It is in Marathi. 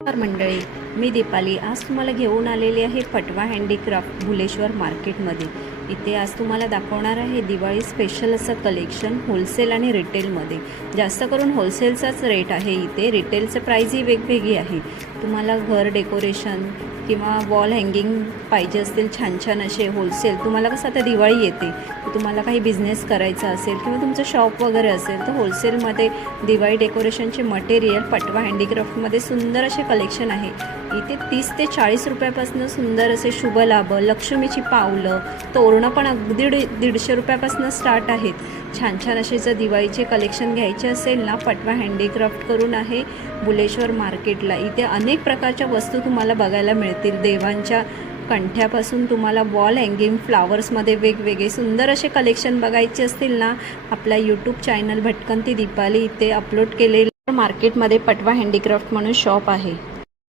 नमस्कार मंडळी, मी दीपाली. आज तुम्हाला घेऊन आलेली आहे पटवा हँडीक्राफ्ट भुलेश्वर मार्केटमध्ये. इथे आज तुम्हाला दाखवणार आहे दिवाळी स्पेशल असं कलेक्शन होलसेल आणि रिटेलमध्ये. जास्त करून होलसेलचाच रेट आहे. इथे रिटेलचं प्राईजही वेगवेगळी आहे. तुम्हाला घर डेकोरेशन किंवा वॉल हँगिंग पाहिजे असतील छान छान असे होलसेल, तुम्हाला कसं आता दिवाळी येते, तुम्हाला काही बिझनेस करायचा असेल किंवा तुमचं शॉप वगैरे असेल तर होलसेलमध्ये दिवाळी डेकोरेशनचे मटेरियल पटवा हँडीक्राफ्टमध्ये सुंदर असे कलेक्शन आहे. इथे 30 ते 40 रुपयापासून सुंदर असे शुभ लाभ, लक्ष्मीची पावलं, तोरणं पण अगदी 150 रुपयापासून स्टार्ट आहेत. छान छान असे जर दिवाळीचे कलेक्शन घ्यायचे असेल ना, पटवा हँडीक्राफ्ट करून आहे भुलेश्वर मार्केटला. इथे अनेक प्रकारच्या वस्तू तुम्हाला बघायला मिळतील. देवांच्या कंठ्यापासून तुम्हाला वॉल हँगिंग फ्लावर्समध्ये वेगवेगळे सुंदर असे कलेक्शन बघायचे असतील ना, आपला यूट्यूब चॅनल भटकंती दीपाली इथे अपलोड केलेलं मार्केटमध्ये पटवा हँडीक्राफ्ट म्हणून शॉप आहे.